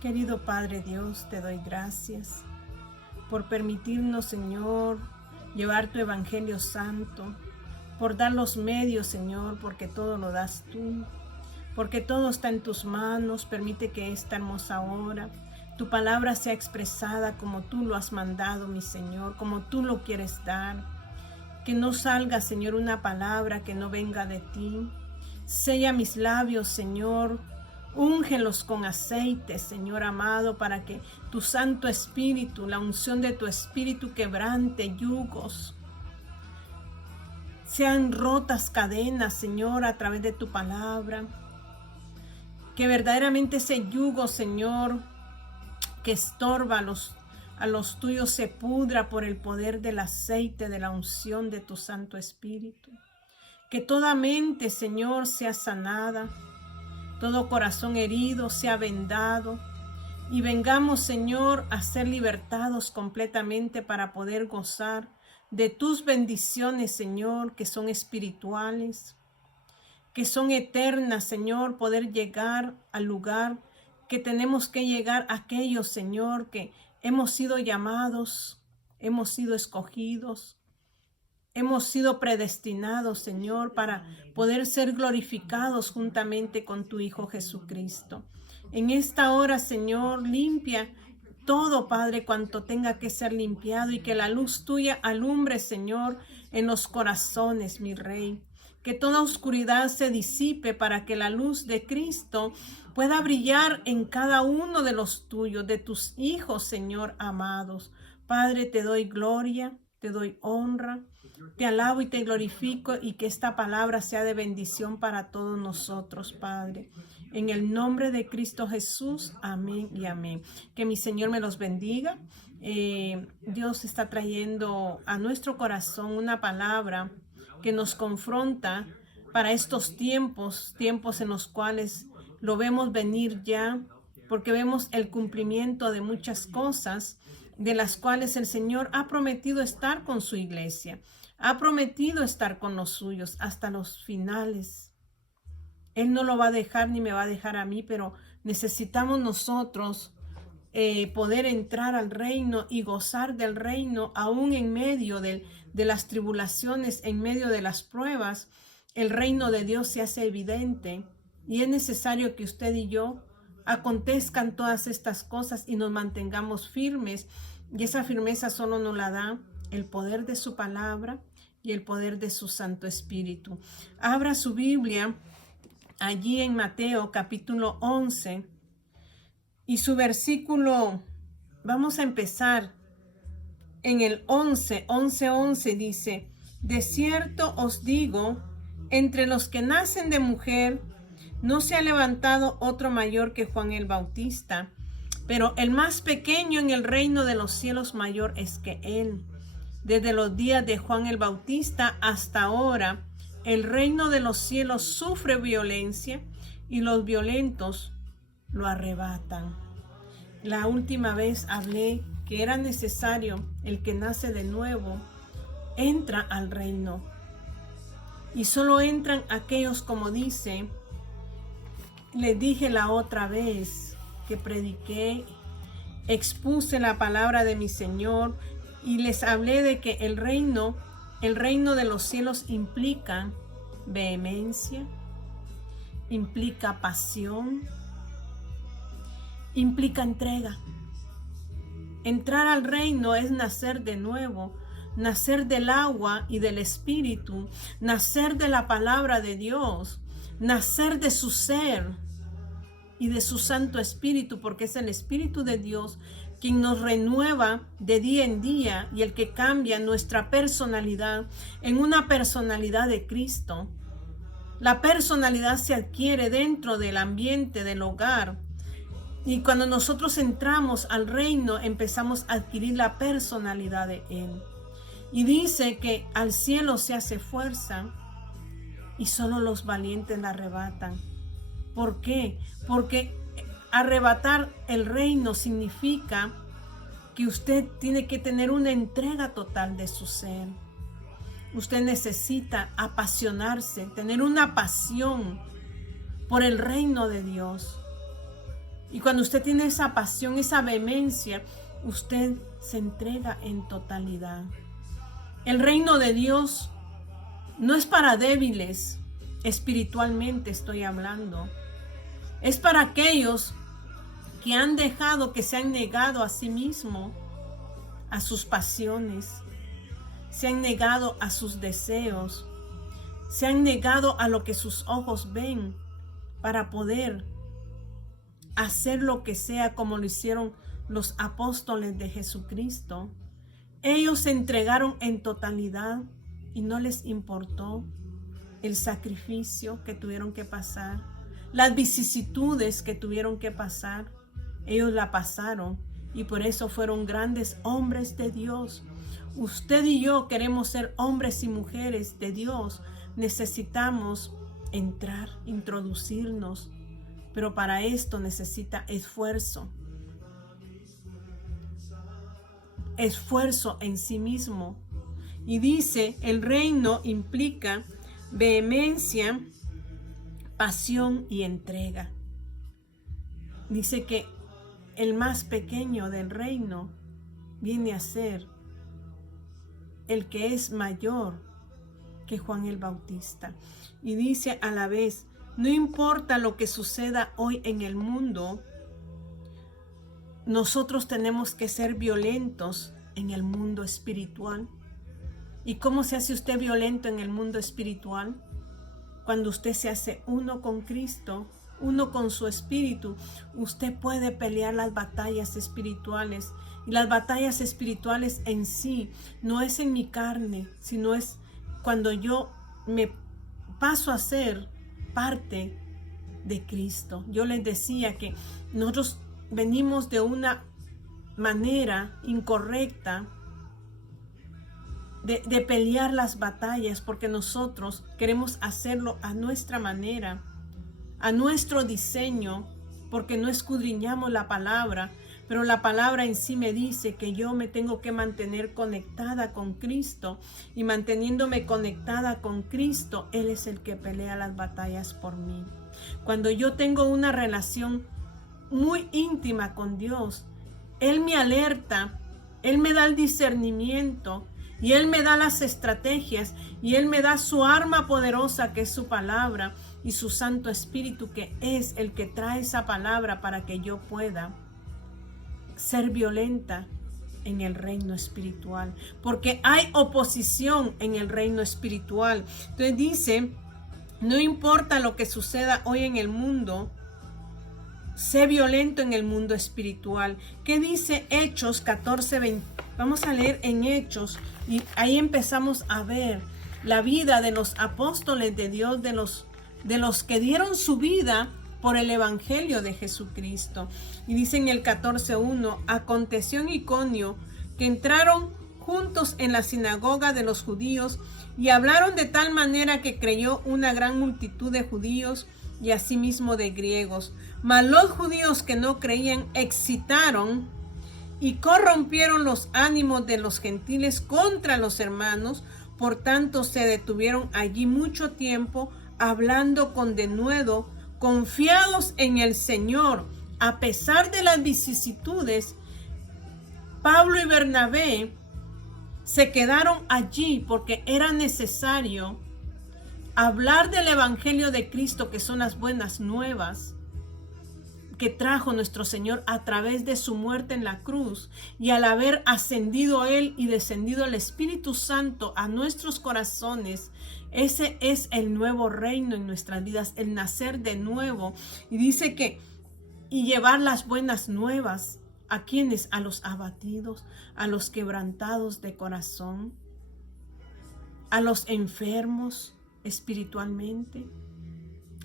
Querido Padre Dios, te doy gracias por permitirnos, Señor, llevar tu Evangelio Santo, por dar los medios, Señor, porque todo lo das tú, porque todo está en tus manos. Permite que esta hermosa hora tu palabra sea expresada como tú lo has mandado, mi Señor, como tú lo quieres dar. Que no salga, Señor, una palabra que no venga de ti. Sella mis labios, Señor. Úngelos con aceite, Señor amado, para que tu Santo Espíritu, la unción de tu Espíritu quebrante yugos. Sean rotas cadenas, Señor, a través de tu palabra. Que verdaderamente ese yugo, Señor, que estorba a los tuyos se pudra por el poder del aceite, de la unción de tu Santo Espíritu. Que toda mente, Señor, sea sanada. Todo corazón herido sea vendado y vengamos, Señor, a ser libertados completamente para poder gozar de tus bendiciones, Señor, que son espirituales, que son eternas, Señor, poder llegar al lugar que tenemos que llegar, aquellos, Señor, que hemos sido llamados, hemos sido escogidos. Hemos sido predestinados, Señor, para poder ser glorificados juntamente con tu Hijo Jesucristo. En esta hora, Señor, limpia todo, Padre, cuanto tenga que ser limpiado y que la luz tuya alumbre, Señor, en los corazones, mi Rey. Que toda oscuridad se disipe para que la luz de Cristo pueda brillar en cada uno de los tuyos, de tus hijos, Señor, amados. Padre, te doy gloria, te doy honra. Te alabo y te glorifico y que esta palabra sea de bendición para todos nosotros, Padre. En el nombre de Cristo Jesús, amén y amén. Que mi Señor me los bendiga. Dios está trayendo a nuestro corazón una palabra que nos confronta para estos tiempos en los cuales lo vemos venir ya, porque vemos el cumplimiento de muchas cosas de las cuales el Señor ha prometido estar con su iglesia. Ha prometido estar con los suyos hasta los finales. Él no lo va a dejar ni me va a dejar a mí, pero necesitamos nosotros poder entrar al reino y gozar del reino aún en medio de las tribulaciones, en medio de las pruebas. El reino de Dios se hace evidente y es necesario que usted y yo acontezcan todas estas cosas y nos mantengamos firmes. Y esa firmeza solo nos la da el poder de su palabra y el poder de su Santo Espíritu. Abra su Biblia allí en Mateo capítulo 11 y su versículo, vamos a empezar en el 11 dice: de cierto os digo, entre los que nacen de mujer no se ha levantado otro mayor que Juan el Bautista, pero el más pequeño en el reino de los cielos mayor es que él. Desde los días de Juan el Bautista hasta ahora, el reino de los cielos sufre violencia y los violentos lo arrebatan. La última vez hablé que era necesario el que nace de nuevo, entra al reino. Y solo entran aquellos, como dice, les dije la otra vez que prediqué, expuse la palabra de mi Señor y les hablé de que el reino de los cielos implica vehemencia, implica pasión, implica entrega. Entrar al reino es nacer de nuevo, nacer del agua y del Espíritu, nacer de la palabra de Dios, nacer de su ser y de su Santo Espíritu, porque es el Espíritu de Dios quien nos renueva de día en día y el que cambia nuestra personalidad en una personalidad de Cristo. La personalidad se adquiere dentro del ambiente del hogar y cuando nosotros entramos al reino empezamos a adquirir la personalidad de Él. Y dice que al cielo se hace fuerza y solo los valientes la arrebatan. ¿Por qué? Porque arrebatar el reino significa que usted tiene que tener una entrega total de su ser. Usted necesita apasionarse, tener una pasión por el reino de Dios. Y cuando usted tiene esa pasión, esa vehemencia, usted se entrega en totalidad. El reino de Dios no es para débiles, espiritualmente estoy hablando. Es para aquellos que han dejado, que se han negado a sí mismo, a sus pasiones, se han negado a sus deseos, se han negado a lo que sus ojos ven para poder hacer lo que sea como lo hicieron los apóstoles de Jesucristo. Ellos se entregaron en totalidad y no les importó el sacrificio que tuvieron que pasar, las vicisitudes que tuvieron que pasar. Ellos la pasaron y por eso fueron grandes hombres de Dios. Usted y yo queremos ser hombres y mujeres de Dios. Necesitamos entrar, introducirnos, pero para esto necesita esfuerzo. Esfuerzo en sí mismo. Y dice, el reino implica vehemencia, pasión y entrega. Dice que el más pequeño del reino viene a ser el que es mayor que Juan el Bautista. Y dice a la vez, no importa lo que suceda hoy en el mundo, nosotros tenemos que ser violentos en el mundo espiritual. ¿Y cómo se hace usted violento en el mundo espiritual? Cuando usted se hace uno con Cristo, uno con su espíritu, usted puede pelear las batallas espirituales. Y las batallas espirituales en sí no es en mi carne, sino es cuando yo me paso a ser parte de Cristo. Yo les decía que nosotros venimos de una manera incorrecta de pelear las batallas, porque nosotros queremos hacerlo a nuestra manera, a nuestro diseño, porque no escudriñamos la palabra. Pero la palabra en sí me dice que yo me tengo que mantener conectada con Cristo, y manteniéndome conectada con Cristo, Él es el que pelea las batallas por mí. Cuando yo tengo una relación muy íntima con Dios, Él me alerta, Él me da el discernimiento, y Él me da las estrategias, y Él me da su arma poderosa, que es su palabra, y su Santo Espíritu, que es el que trae esa palabra para que yo pueda ser violenta en el reino espiritual, porque hay oposición en el reino espiritual. Entonces dice, no importa lo que suceda hoy en el mundo, sé violento en el mundo espiritual. ¿Qué dice Hechos 14:20? Vamos a leer en Hechos, y ahí empezamos a ver la vida de los apóstoles de Dios, de los que dieron su vida por el evangelio de Jesucristo. Y dice en el 14:1, aconteció en Iconio que entraron juntos en la sinagoga de los judíos y hablaron de tal manera que creyó una gran multitud de judíos y asimismo de griegos. Mas los judíos que no creían excitaron y corrompieron los ánimos de los gentiles contra los hermanos. Por tanto se detuvieron allí mucho tiempo, hablando con denuedo, confiados en el Señor. A pesar de las vicisitudes, Pablo y Bernabé se quedaron allí porque era necesario hablar del evangelio de Cristo, que son las buenas nuevas que trajo nuestro Señor a través de su muerte en la cruz. Y al haber ascendido Él y descendido el Espíritu Santo a nuestros corazones, ese es el nuevo reino en nuestras vidas, el nacer de nuevo. Y dice que, y llevar las buenas nuevas, ¿a quiénes? A los abatidos, a los quebrantados de corazón, a los enfermos espiritualmente,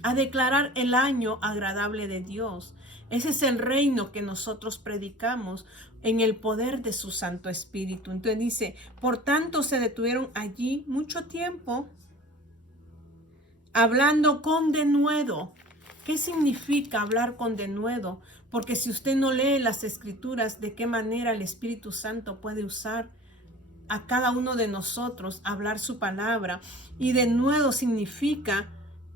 a declarar el año agradable de Dios. Ese es el reino que nosotros predicamos en el poder de su Santo Espíritu. Entonces dice, por tanto se detuvieron allí mucho tiempo, hablando con denuedo. ¿Qué significa hablar con denuedo? Porque si usted no lee las Escrituras, ¿de qué manera el Espíritu Santo puede usar a cada uno de nosotros, hablar su palabra? Y denuedo significa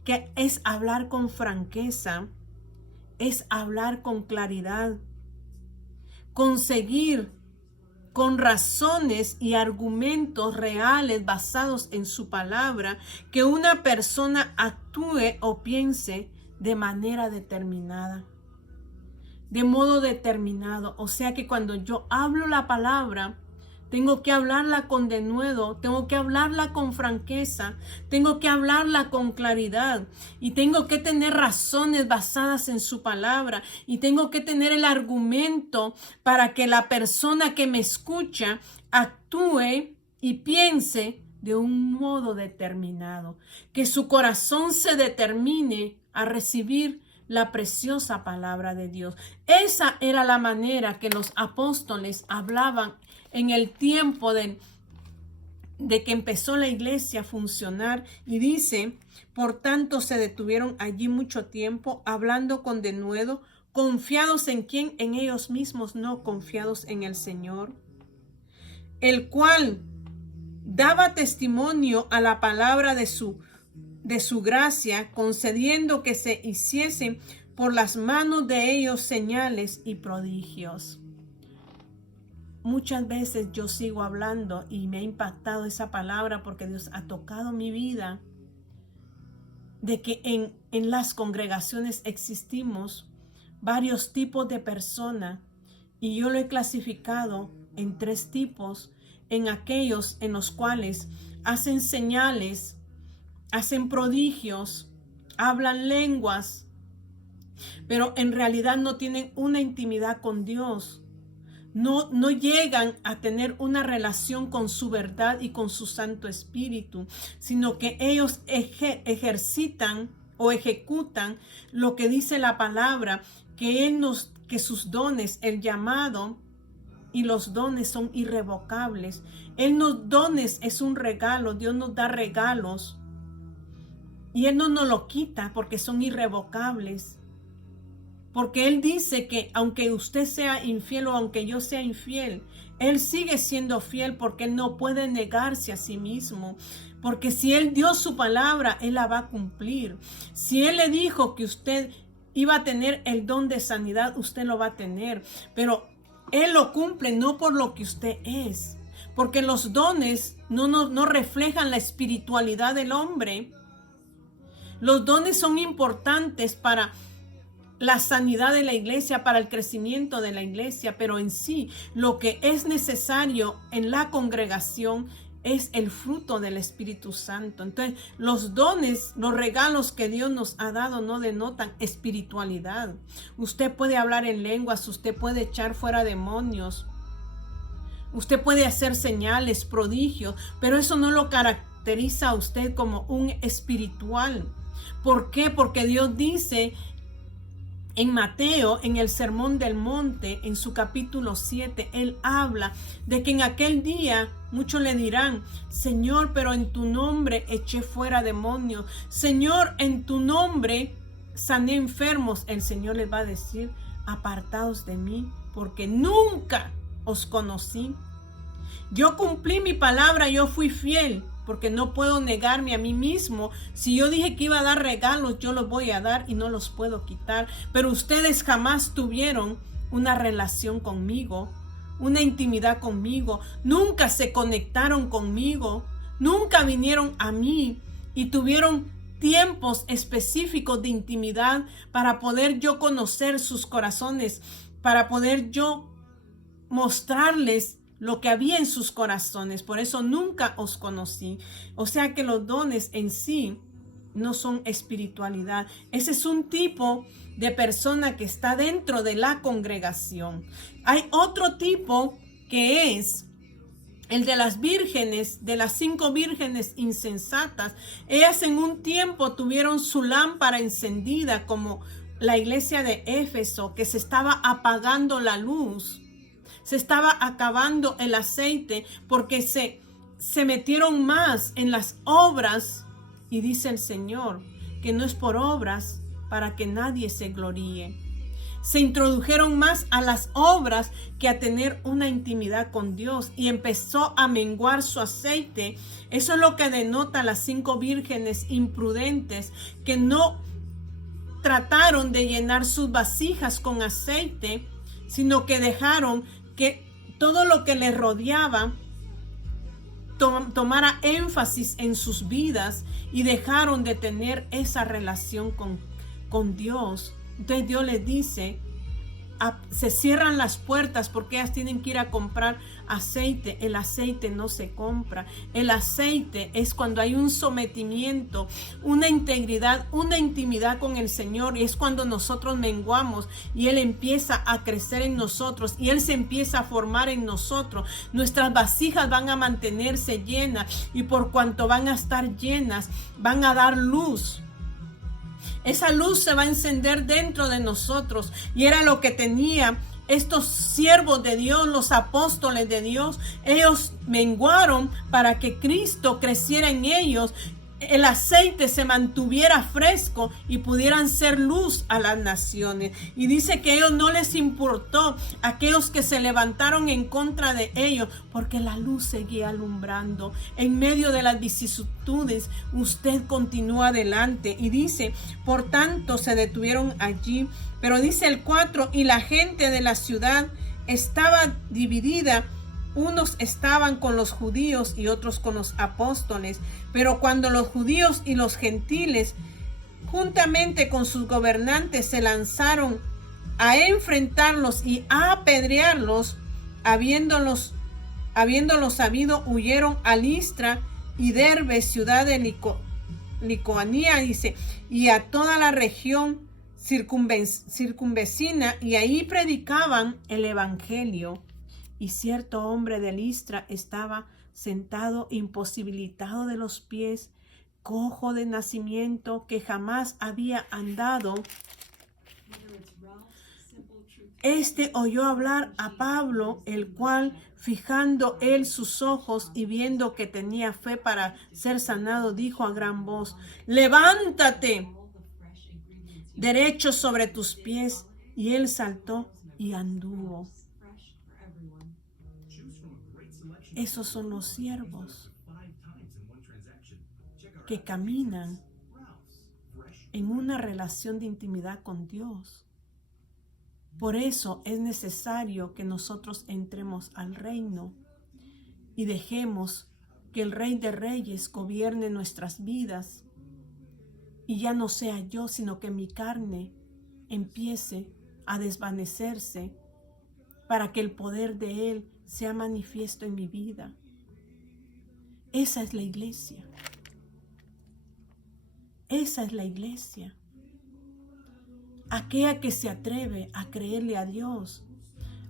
que es hablar con franqueza, es hablar con claridad, conseguir con razones y argumentos reales basados en su palabra, que una persona actúe o piense de manera determinada, de modo determinado. O sea que cuando yo hablo la palabra, tengo que hablarla con denuedo, tengo que hablarla con franqueza, tengo que hablarla con claridad y tengo que tener razones basadas en su palabra y tengo que tener el argumento para que la persona que me escucha actúe y piense de un modo determinado, que su corazón se determine a recibir la preciosa palabra de Dios. Esa era la manera que los apóstoles hablaban en el tiempo de que empezó la iglesia a funcionar. Y dice, por tanto se detuvieron allí mucho tiempo, hablando con denuedo, confiados en quién, en ellos mismos, no confiados en el Señor, el cual daba testimonio a la palabra de su gracia, concediendo que se hiciesen por las manos de ellos señales y prodigios. Muchas veces yo sigo hablando y me ha impactado esa palabra porque Dios ha tocado mi vida, de que en las congregaciones existimos varios tipos de personas y yo lo he clasificado en 3 tipos, en aquellos en los cuales hacen señales, hacen prodigios, hablan lenguas, pero en realidad no tienen una intimidad con Dios. No llegan a tener una relación con su verdad y con su Santo Espíritu, sino que ellos ejercitan o ejecutan lo que dice la palabra, que sus dones, el llamado y los dones son irrevocables. Los dones es un regalo, Dios nos da regalos y Él no nos lo quita porque son irrevocables. Porque Él dice que aunque usted sea infiel o aunque yo sea infiel, Él sigue siendo fiel porque Él no puede negarse a sí mismo. Porque si Él dio su palabra, Él la va a cumplir. Si Él le dijo que usted iba a tener el don de sanidad, usted lo va a tener. Pero Él lo cumple no por lo que usted es. Porque los dones no reflejan la espiritualidad del hombre. Los dones son importantes para la sanidad de la iglesia, para el crecimiento de la iglesia, pero en sí lo que es necesario en la congregación es el fruto del Espíritu Santo. Entonces, los dones, los regalos que Dios nos ha dado no denotan espiritualidad. Usted puede hablar en lenguas, usted puede echar fuera demonios, usted puede hacer señales, prodigios, pero eso no lo caracteriza a usted como un espiritual. ¿Por qué? Porque Dios dice en Mateo, en el Sermón del Monte, en su capítulo 7, Él habla de que en aquel día muchos le dirán: Señor, pero en tu nombre eché fuera demonios. Señor, en tu nombre sané enfermos. El Señor les va a decir: apartaos de mí, porque nunca os conocí. Yo cumplí mi palabra, yo fui fiel, porque no puedo negarme a mí mismo. Si yo dije que iba a dar regalos, yo los voy a dar y no los puedo quitar. Pero ustedes jamás tuvieron una relación conmigo, una intimidad conmigo. Nunca se conectaron conmigo, nunca vinieron a mí y tuvieron tiempos específicos de intimidad para poder yo conocer sus corazones, para poder yo mostrarles lo que había en sus corazones. Por eso nunca os conocí. O sea que los dones en sí no son espiritualidad. Ese es un tipo de persona que está dentro de la congregación. Hay otro tipo que es el de las vírgenes, de las 5 vírgenes insensatas. Ellas en un tiempo tuvieron su lámpara encendida, como la iglesia de Éfeso, que se estaba apagando la luz. Se estaba acabando el aceite porque se metieron más en las obras. Y dice el Señor que no es por obras para que nadie se gloríe. Se introdujeron más a las obras que a tener una intimidad con Dios y empezó a menguar su aceite. Eso es lo que denota las 5 vírgenes imprudentes que no trataron de llenar sus vasijas con aceite, sino que dejaron que todo lo que les rodeaba tomara énfasis en sus vidas y dejaron de tener esa relación con Dios. Entonces Dios les dice, se cierran las puertas porque ellas tienen que ir a comprar aceite. El aceite no se compra. El aceite es cuando hay un sometimiento, una integridad, una intimidad con el Señor, y es cuando nosotros menguamos y Él empieza a crecer en nosotros y Él se empieza a formar en nosotros. Nuestras vasijas van a mantenerse llenas, y por cuanto van a estar llenas, van a dar luz. Esa luz se va a encender dentro de nosotros, y era lo que tenía estos siervos de Dios, los apóstoles de Dios. Ellos menguaron para que Cristo creciera en ellos, el aceite se mantuviera fresco y pudieran ser luz a las naciones. Y dice que a ellos no les importó aquellos que se levantaron en contra de ellos, porque la luz seguía alumbrando. En medio de las vicisitudes, usted continúa adelante. Y dice, por tanto se detuvieron allí. Pero dice el 4, y la gente de la ciudad estaba dividida. Unos estaban con los judíos y otros con los apóstoles. Pero cuando los judíos y los gentiles, juntamente con sus gobernantes, se lanzaron a enfrentarlos y a apedrearlos, habiéndolos sabido, huyeron a Listra y Derbe, ciudad de Licaonia, dice, y a toda la región circunvecina, y ahí predicaban el evangelio. Y cierto hombre de Listra estaba sentado, imposibilitado de los pies, cojo de nacimiento, que jamás había andado. Este oyó hablar a Pablo, el cual, fijando él sus ojos y viendo que tenía fe para ser sanado, dijo a gran voz: levántate derecho sobre tus pies. Y él saltó y anduvo. Esos son los siervos que caminan en una relación de intimidad con Dios. Por eso es necesario que nosotros entremos al reino y dejemos que el Rey de Reyes gobierne nuestras vidas, y ya no sea yo, sino que mi carne empiece a desvanecerse para que el poder de Él sea manifiesto en mi vida. Esa es la iglesia. Esa es la iglesia. Aquella que se atreve a creerle a Dios.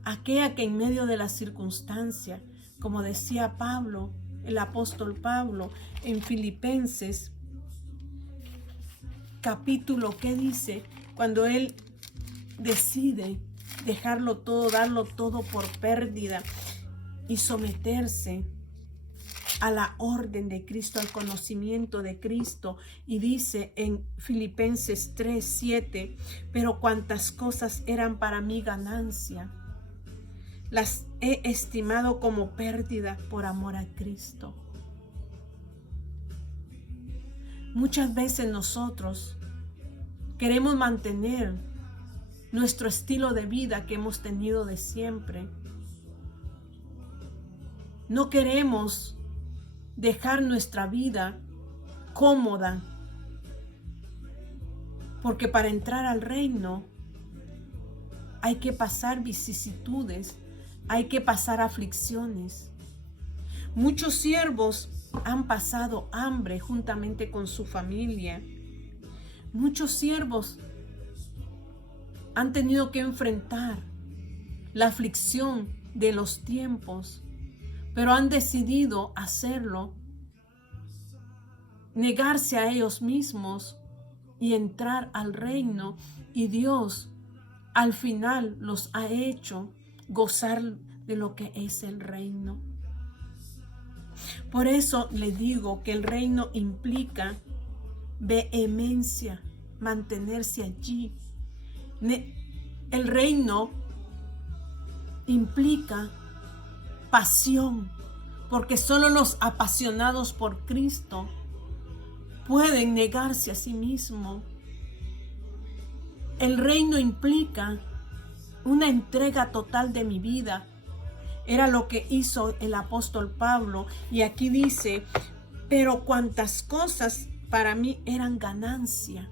Aquella que en medio de la circunstancia, como decía Pablo, el apóstol Pablo, en Filipenses, capítulo, ¿qué dice? Cuando él decide dejarlo todo, darlo todo por pérdida y someterse a la orden de Cristo, al conocimiento de Cristo. Y dice en Filipenses 3:7, pero cuantas cosas eran para mí ganancia, las he estimado como pérdida por amor a Cristo. Muchas veces nosotros queremos mantener nuestro estilo de vida que hemos tenido de siempre. No queremos dejar nuestra vida cómoda, porque para entrar al reino hay que pasar vicisitudes, hay que pasar aflicciones. Muchos siervos han pasado hambre juntamente con su familia. Muchos siervos han tenido que enfrentar la aflicción de los tiempos, pero han decidido hacerlo, negarse a ellos mismos y entrar al reino, y Dios al final los ha hecho gozar de lo que es el reino. Por eso le digo que el reino implica vehemencia, mantenerse allí. El reino implica pasión, porque solo los apasionados por Cristo pueden negarse a sí mismo. El reino implica una entrega total de mi vida. Era lo que hizo el apóstol Pablo. Y aquí dice, pero cuantas cosas para mí eran ganancia,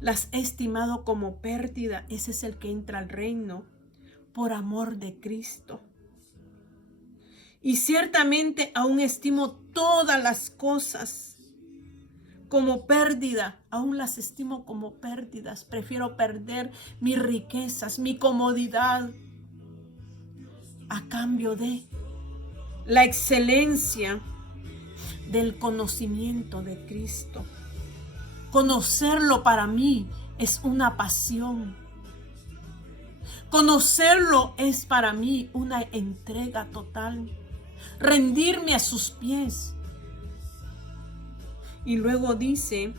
las he estimado como pérdida. Ese es el que entra al reino por amor de Cristo. Y ciertamente aún estimo todas las cosas como pérdida, aún las estimo como pérdidas. Prefiero perder mis riquezas, mi comodidad, a cambio de la excelencia del conocimiento de Cristo. Conocerlo para mí es una pasión. Conocerlo es para mí una entrega total. Rendirme a sus pies. Y luego dice,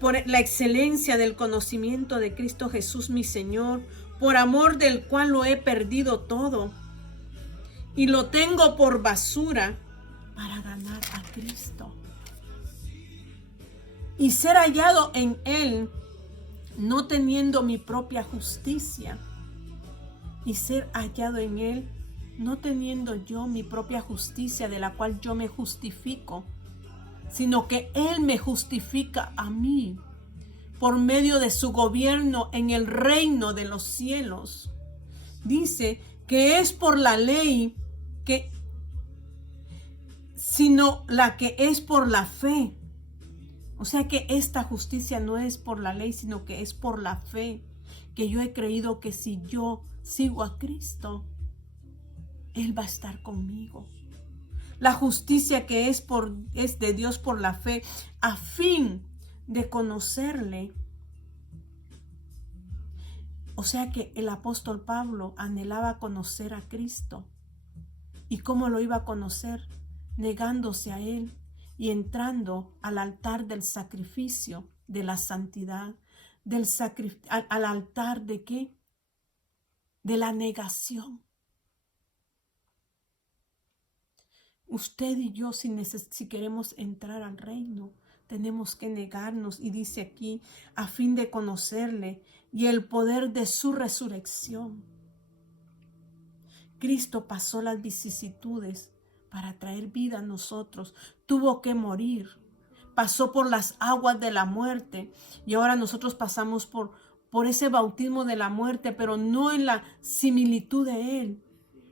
por la excelencia del conocimiento de Cristo Jesús mi Señor, por amor del cual lo he perdido todo y lo tengo por basura para ganar a Cristo y ser hallado en Él, no teniendo mi propia justicia, y ser hallado en Él, no teniendo yo mi propia justicia de la cual yo me justifico, sino que Él me justifica a mí por medio de su gobierno en el reino de los cielos. Dice que es por la ley sino la que es por la fe. O sea que esta justicia no es por la ley, sino que es por la fe, que yo he creído que si yo sigo a Cristo, Él va a estar conmigo. La justicia que es de Dios por la fe, a fin de conocerle. O sea que el apóstol Pablo anhelaba conocer a Cristo. ¿Y cómo lo iba a conocer? Negándose a Él y entrando al altar del sacrificio, de la santidad, al altar de ¿qué? De la negación. Usted y yo, si queremos entrar al reino, tenemos que negarnos. Y dice aquí, a fin de conocerle y el poder de su resurrección. Cristo pasó las vicisitudes para traer vida a nosotros. Tuvo que morir. Pasó por las aguas de la muerte. Y ahora nosotros pasamos por ese bautismo de la muerte, pero no en la similitud de Él.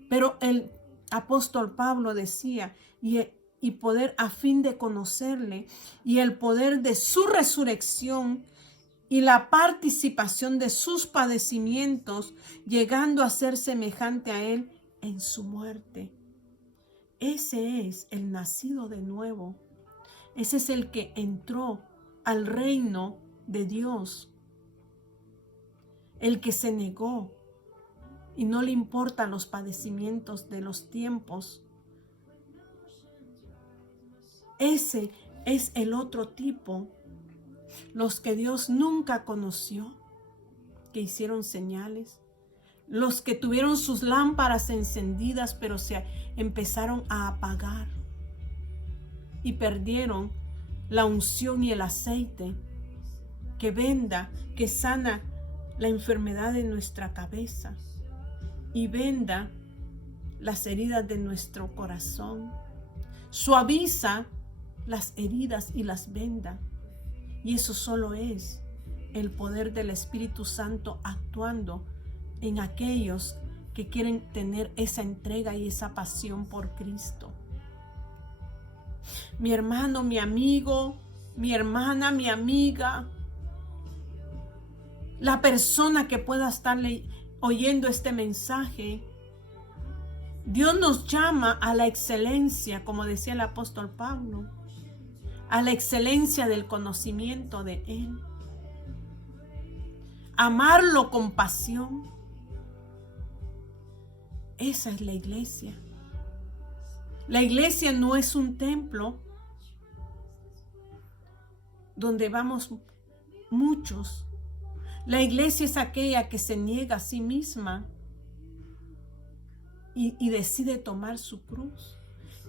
Pero el apóstol Pablo decía, y poder a fin de conocerle, y el poder de su resurrección, y la participación de sus padecimientos, llegando a ser semejante a Él en su muerte. Ese es el nacido de nuevo. Ese es el que entró al reino de Dios. El que se negó y no le importan los padecimientos de los tiempos. Ese es el otro tipo. Los que Dios nunca conoció, que hicieron señales. Los que tuvieron sus lámparas encendidas, pero se empezaron a apagar. Y perdieron la unción y el aceite que venda, que sana la enfermedad de nuestra cabeza y venda las heridas de nuestro corazón. Suaviza las heridas y las venda. Y eso solo es el poder del Espíritu Santo actuando en aquellos que quieren tener esa entrega y esa pasión por Cristo. Mi hermano, mi amigo, mi hermana, mi amiga, la persona que pueda estar oyendo este mensaje, Dios nos llama a la excelencia, como decía el apóstol Pablo, a la excelencia del conocimiento de Él. Amarlo con pasión. Esa es la iglesia. La iglesia no es un templo donde vamos muchos. La iglesia es aquella que se niega a sí misma y decide tomar su cruz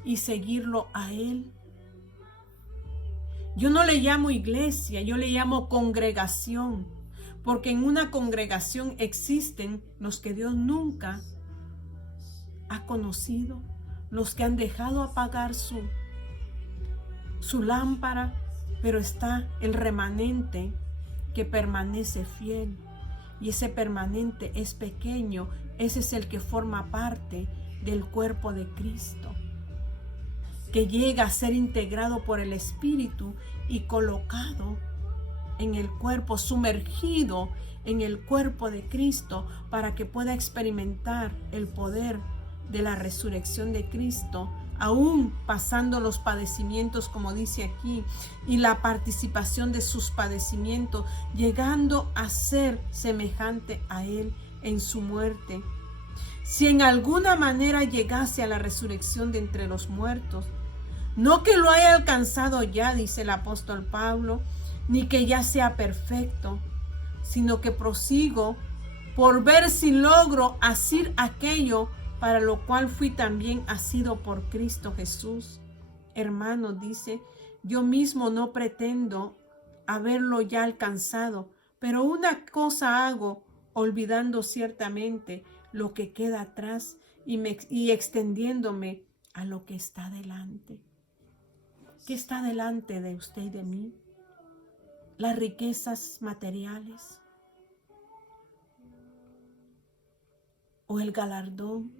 y seguirlo a Él. Yo no le llamo iglesia, yo le llamo congregación, porque en una congregación existen los que Dios nunca ha conocido, los que han dejado apagar su lámpara, pero está el remanente que permanece fiel. Y ese permanente es pequeño, ese es el que forma parte del cuerpo de Cristo, que llega a ser integrado por el Espíritu y colocado en el cuerpo, sumergido en el cuerpo de Cristo, para que pueda experimentar el poder de la resurrección de Cristo, aún pasando los padecimientos, como dice aquí, y la participación de sus padecimientos, llegando a ser semejante a Él en su muerte. Si en alguna manera llegase a la resurrección de entre los muertos, no que lo haya alcanzado ya, dice el apóstol Pablo, ni que ya sea perfecto, sino que prosigo por ver si logro asir aquello para lo cual fui también asido por Cristo Jesús. Hermano, dice, yo mismo no pretendo haberlo ya alcanzado, pero una cosa hago, olvidando ciertamente lo que queda atrás y extendiéndome a lo que está delante. ¿Qué está delante de usted y de mí? Las riquezas materiales o el galardón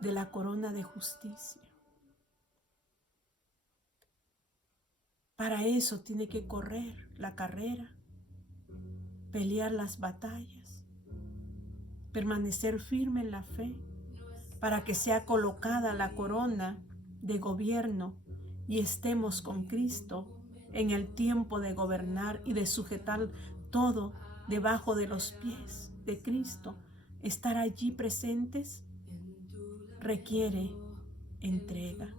de la corona de justicia. Para eso tiene que correr la carrera, pelear las batallas, permanecer firme en la fe, para que sea colocada la corona de gobierno y estemos con Cristo en el tiempo de gobernar y de sujetar todo debajo de los pies de Cristo. Estar allí presentes requiere entrega,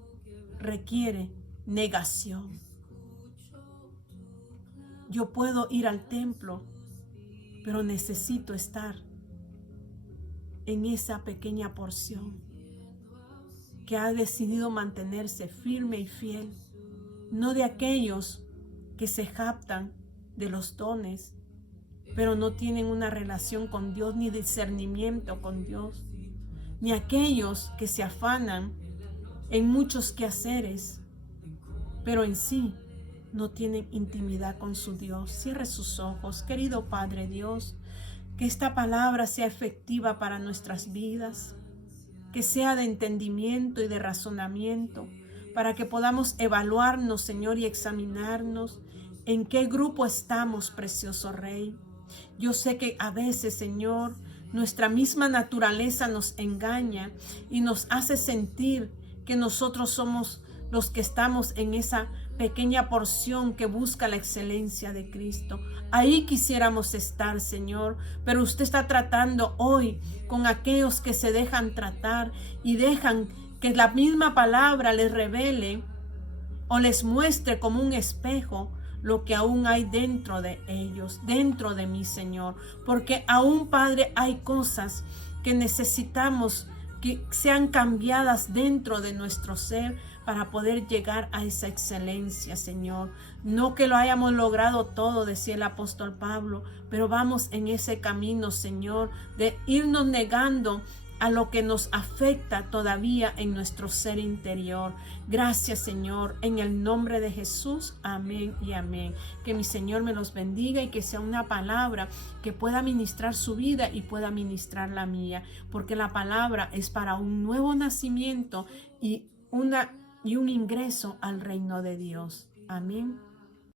requiere negación. Yo puedo ir al templo, pero necesito estar en esa pequeña porción que ha decidido mantenerse firme y fiel, no de aquellos que se jactan de los dones, pero no tienen una relación con Dios ni discernimiento con Dios, ni aquellos que se afanan en muchos quehaceres, pero en sí no tienen intimidad con su Dios. Cierre sus ojos, querido Padre Dios, que esta palabra sea efectiva para nuestras vidas, que sea de entendimiento y de razonamiento, para que podamos evaluarnos, Señor, y examinarnos en qué grupo estamos, precioso Rey. Yo sé que a veces, Señor, nuestra misma naturaleza nos engaña y nos hace sentir que nosotros somos los que estamos en esa pequeña porción que busca la excelencia de Cristo. Ahí quisiéramos estar, Señor, pero usted está tratando hoy con aquellos que se dejan tratar y dejan que la misma palabra les revele o les muestre como un espejo lo que aún hay dentro de ellos, dentro de mí, Señor. Porque aún, Padre, hay cosas que necesitamos que sean cambiadas dentro de nuestro ser para poder llegar a esa excelencia, Señor. No que lo hayamos logrado todo, decía el apóstol Pablo, pero vamos en ese camino, Señor, de irnos negando a lo que nos afecta todavía en nuestro ser interior. Gracias, Señor, en el nombre de Jesús. Amén y amén. Que mi Señor me los bendiga y que sea una palabra que pueda ministrar su vida y pueda ministrar la mía, porque la palabra es para un nuevo nacimiento y un ingreso al reino de Dios. Amén.